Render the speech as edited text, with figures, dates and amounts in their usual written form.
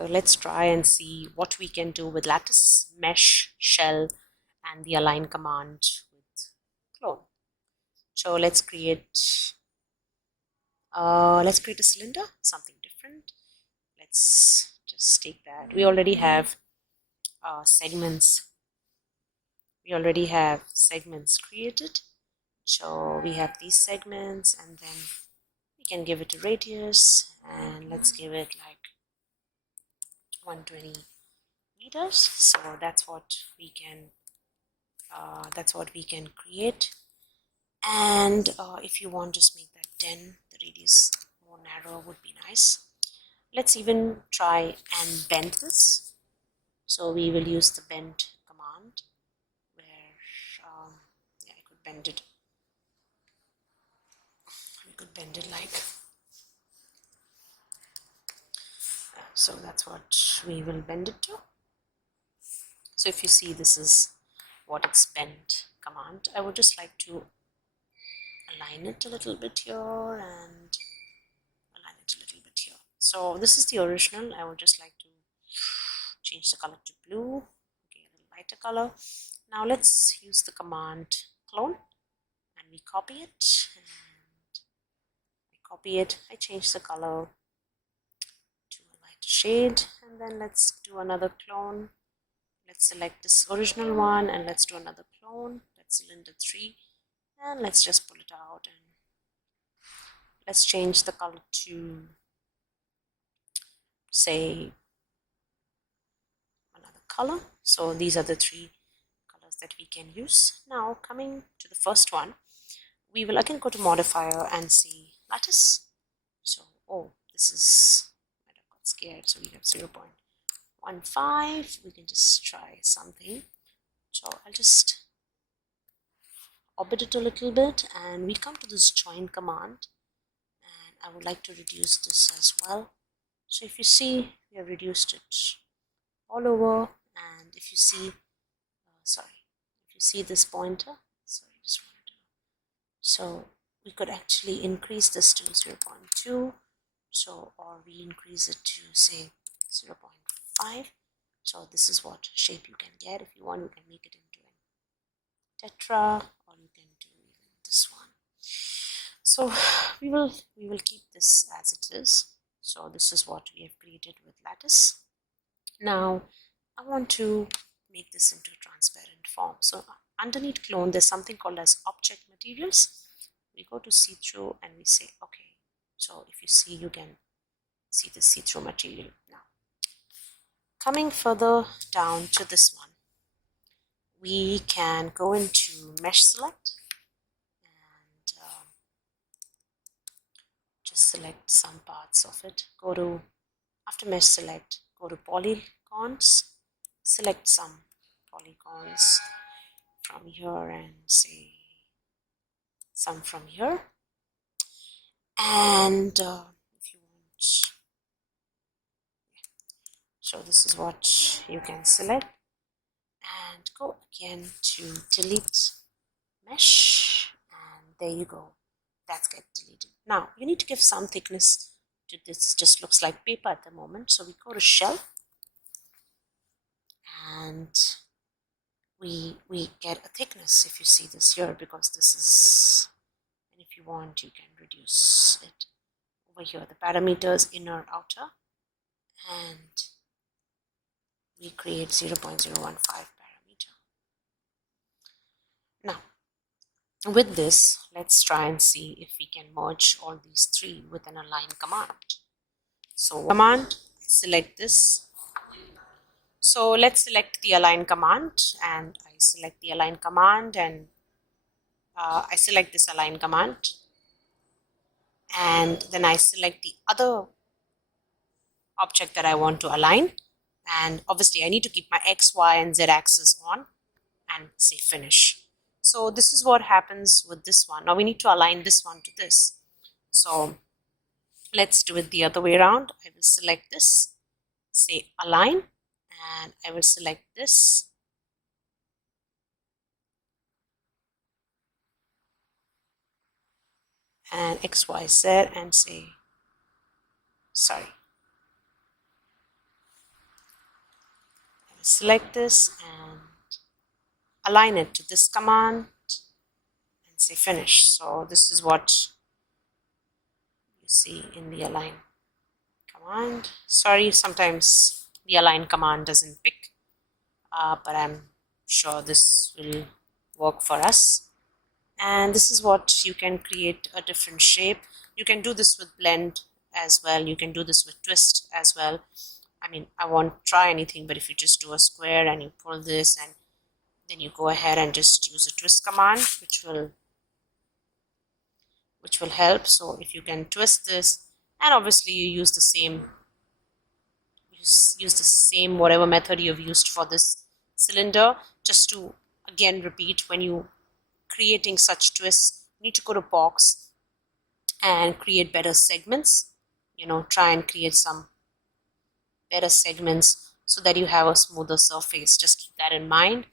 So let's try and see what we can do with lattice, mesh, shell, and the align command with clone. So let's create a cylinder, something different. Let's just take that. We already have segments. We already have segments created. So we have these segments, and then we can give it a radius, and let's give it like 120 meters. So that's what we can create. And if you want, just make that 10. The radius more narrow would be nice. Let's even try and bend this. So we will use the bend command, where yeah, I could bend it. We could bend it like so. That's what we will bend it to. So if you see, this is what it's bend command. I would just like to align it a little bit here and align it a little bit here. So this is the original. I would just like to change the color to blue, okay, a little lighter color. Now let's use the command clone, and we copy it, I change the color to a lighter shade, and then let's do another clone. Let's select this original one, and let's do another clone. That's cylinder 3, and let's just pull it out, and let's change the color to, say, another color. So these are the 3 colors that we can use. Now coming to the first one, we will again go to modifier and see lattice. So this is, I got scared, so we have 0.15. We can just try something. So I'll just orbit it a little bit, and we come to this join command, and I would like to reduce this as well. So if you see, we have reduced it all over, and if you see if you see this pointer, so we could actually increase this to 0.2, so, or we increase it to say 0.5. so this is what shape you can get. If you want, you can make it into a tetra, or you can do even this one. So we will keep this as it is. So this is what we have created with lattice. Now I want to make this into a transparent form. So underneath clone, there's something called as object materials. We go to see-through, and we say okay. So if you see, you can see the see-through material. Now coming further down to this one, we can go into mesh select, and just select some parts of it. Go to, after mesh select, go to polygons, select some polygons from here, and say some from here, and if you want, so this is what you can select, and go again to delete mesh, and there you go, that's get deleted. Now you need to give some thickness to this. It just looks like paper at the moment, so we go to shell, and we get a thickness. If you see this here, because this is, and if you want, you can reduce it over here, the parameters inner outer, and we create 0.015 parameter. Now with this, let's try and see if we can merge all these 3 with an align command. So command, select this. So let's select the align command, and I select the align command, and I select this align command, and then I select the other object that I want to align, and obviously I need to keep my X, Y, and Z axis on, and say finish. So this is what happens with this one. Now we need to align this one to this. So let's do it the other way around. I will select this, say align, and I will select this, and X, Y, Z, and say sorry. select this and align it to this command and say finish. So this is what you see in the align command. Sorry, sometimes the align command doesn't pick, but I'm sure this will work for us. And this is what you can create a different shape. You can do this with blend as well. You can do this with twist as well. I mean, I won't try anything, but if you just do a square and you pull this and then you go ahead and just use a twist command, which will help. So if you can twist this, and obviously you use the same whatever method you've used for this cylinder, just to again repeat, when you creating such twists, you need to go to box and create better segments. Try and create some better segments so that you have a smoother surface. Just keep that in mind.